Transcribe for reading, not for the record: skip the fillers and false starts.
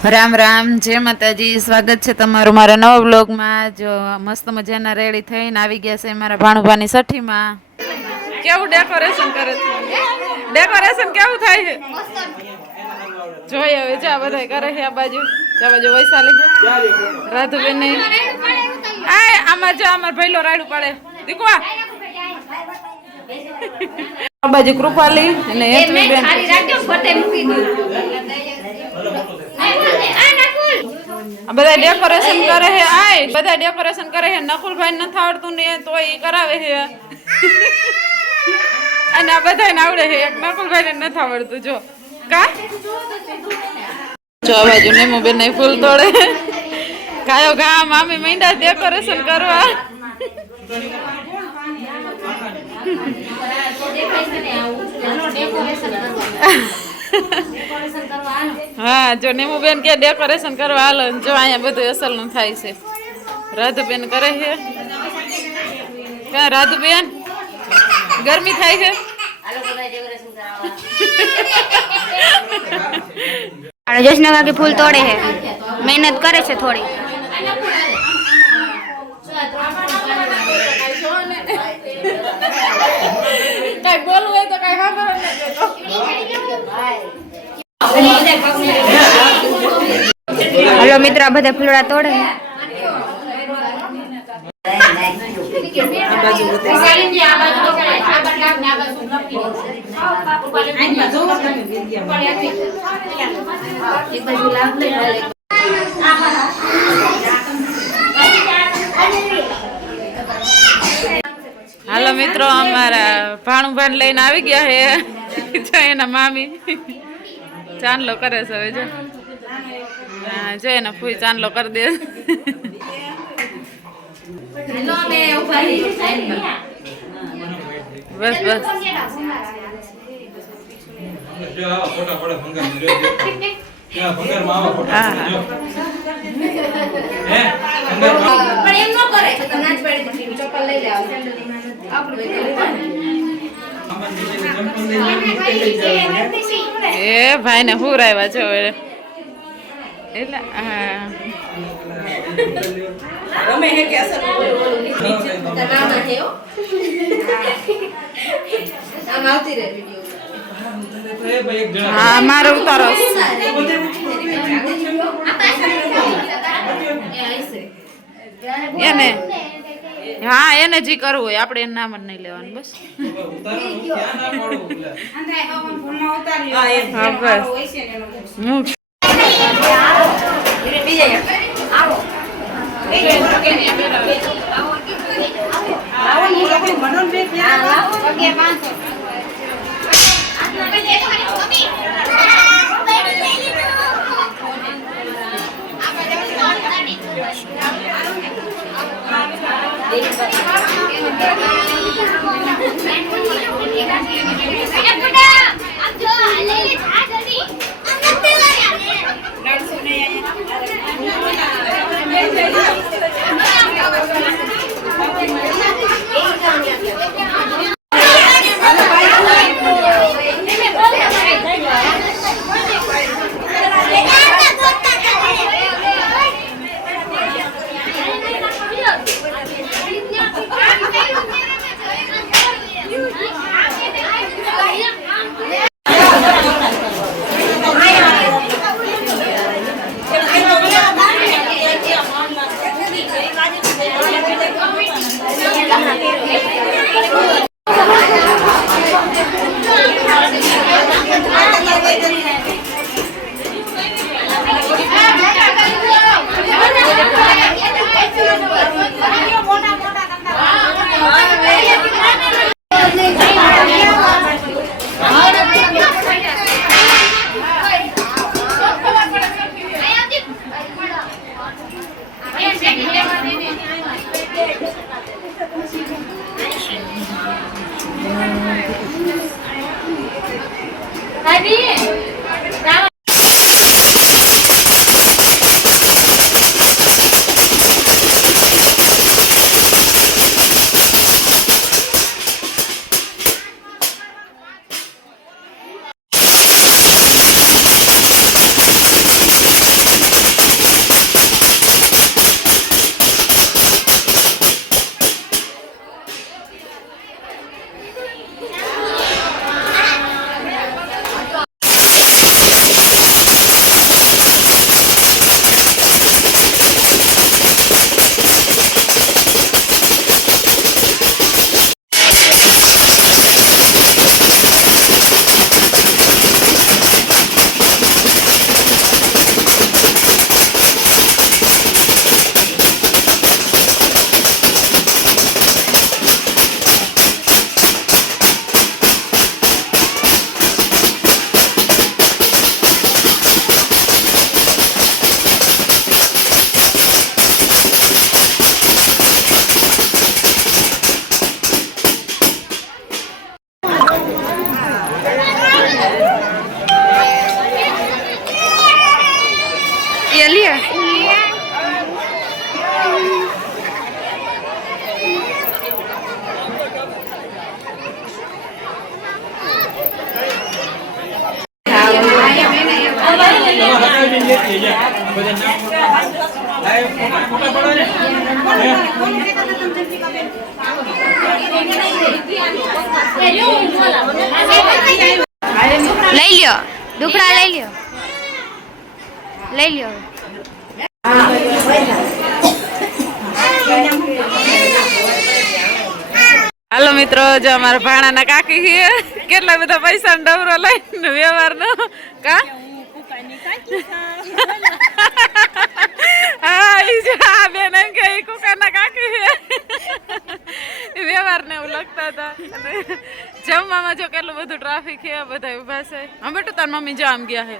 રામ રામ, જય માતાજી. સ્વાગત છે તમારું મારા નવા બ્લોગમાં. જો મસ્ત મજાના રેડી થઈને આવી ગયા છે મારા ભાણુભાની સઠીમાં. કેવું ડેકોરેશન કરે છે? ડેકોરેશન કેવું થાય છે? જોઈ હવે જા બધા કરે છે. આ બાજુ વૈશાલી રાધુબેન આમાં જો અમાર ભઈલો રાડું પડે દીકવા આ બાજુ કૃપાલી અને હેતવીબેન બધા ડેકોરેશન કરે છે. બધા ડેકોરેશન કરે છે. નકુલભાઈ નથી આવડતું ને તો એ કરાવે છે અને આ બધાને આવડે છે. એક નકુલભાઈ ને નથી આવડતું. જો કા જો આ બાજુ નેમુબેન ને ફૂલ તોડે. કાયો ગા મામી માંડ્યા ડેકોરેશન કરવા. હા જો નેમુબેન કે ડેકોરેશન કરવા હાલો. જો અહીંયા બધું અસલ નું થાય છે. રાધુબેન કરે છે. ક્યાં રાધુબેન ગરમી થાય છે? જશના કાકી ફૂલ તોડે છે, મહેનત કરે છે થોડી. કઈ બોલવું હોય તો કઈ ખબર નથી. હલો મિત્રો, આ બધા ફૂલડા તોડે. હાલો મિત્રો, અમારા ભાણુભાઈ લઈને આવી ગયા છે. એના મામી ચાંદલો કરે છે. હવે જો એના ફૂઈ ચાંદલો કરી દે. બસ બસ એ ભાઈ ને હું આવ્યા છો એટલે હા મારો ઉતારો એને હા એને જી કરવું હોય આપણે એનું નામ જ નહીં લેવાનું. બસ હા બસ લઈ લ્યો દુખડા લઈ લ્યો લઈ લ્યો હાલો મિત્રો, જો અમારા ભાણાના કાકી છે, કેટલા બધા પૈસા નો ડબરો લઈને વ્યવહાર નો કા હા ઈ જો આ બેન એમ કે ઈ કુકાના કાકી છે વ્યવહાર ને એવું લખતા હતા. અને જમવામાં જો કેટલું બધું ટ્રાફિક છે, બધા ઉભા છે. હા બેટું તાર મમ્મી જો આમ ગયા છે.